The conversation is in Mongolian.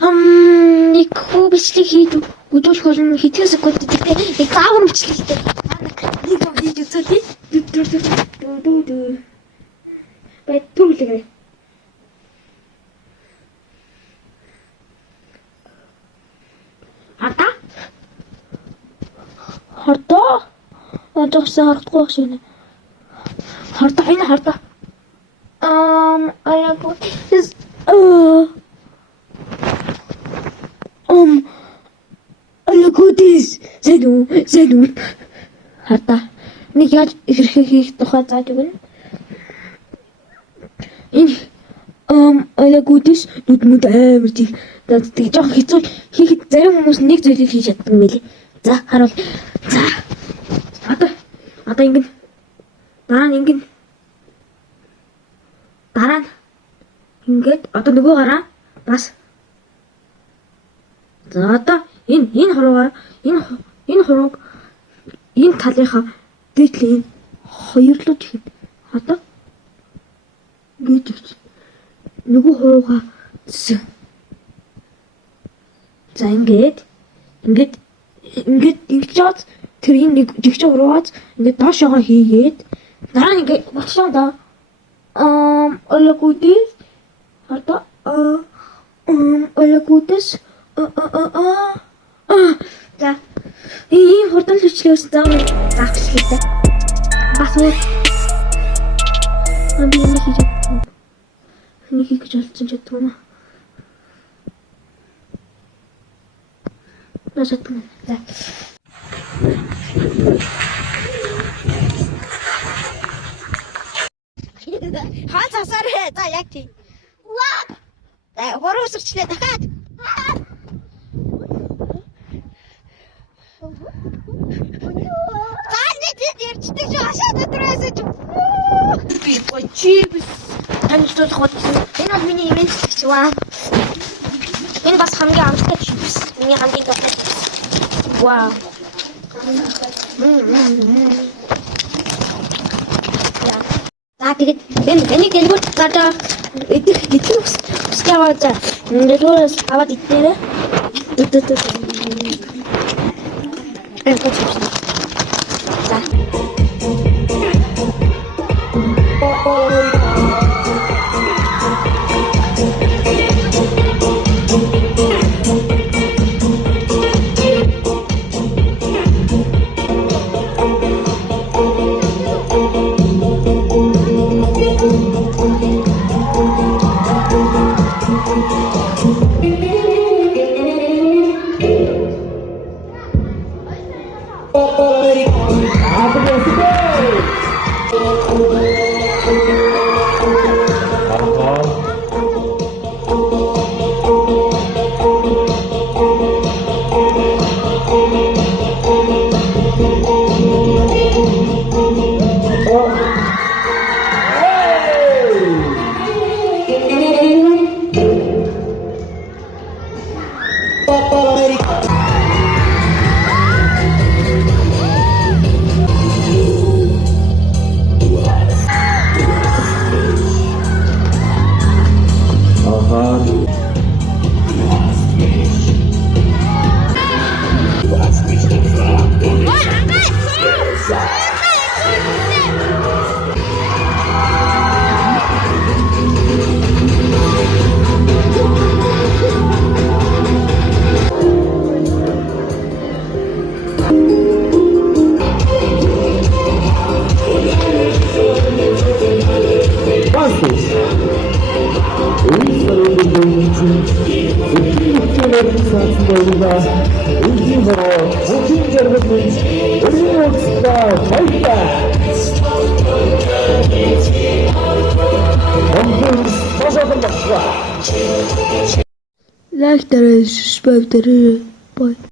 Нэг хүү бичлэг хийж үзүүлэх болно хэдэн секунд гэдэг. Нэг заавар бичлэг хийдэг. Нэг юм хийж үзүүлээ. Бай түрлэгрээ. Хардаа. Одоос харахгүй байх шиг нэ. Хардаа энэ хардаа. Аягу is Алягуудис зэдүү хата нэг яаж ихэрхээ хийх тухай зааж өгнө. Энэ алягуудис нүдмүүд амар тийм жоох хэцүү хийхэд зарим хүмүүс нэг зүйлийг хийж чаддаг юм билий. За харуул. За одоо ингэн дараа нь ингэн дараа нь ингээд одоо нөгөө гараа бас за одоо энэ хуруугаар энэ хурууг энэ талынхаа дээдлээ энэ хоёрлож ихэд одоо ингэж өгч нөгөө хуруугаа за ингээд ингэж чад тэр энэ нэг жигч хуруугаас ингээд доошоо хийгээд дараа нь ингээд багшаа да алягуудис одоо алягуудис за ийм хурдан хүчлээс заавал заахчлаа. Бас уу би нэг хийж чадсан. Нэг хийж олцсон чадсан юм. Насатна. За. Хаан цасараа за яг тийм. Ваа. За хороо өсөрчлээ дахиад. Ярьчдаг шашаа дотроо ч би гочибс таньчдод хотсон. Энэ бол миний имэжлэгч ваа. Энэ бас хамгийн амттай чипс. Миний хамгийн дуртай чипс. Вау. За тэгээд энийг гэнгүй цаадаа идэх үстэй аваа за. Нэгээс аваад идтээрээ. Энэ чипс. За. Like, subscribe, bye.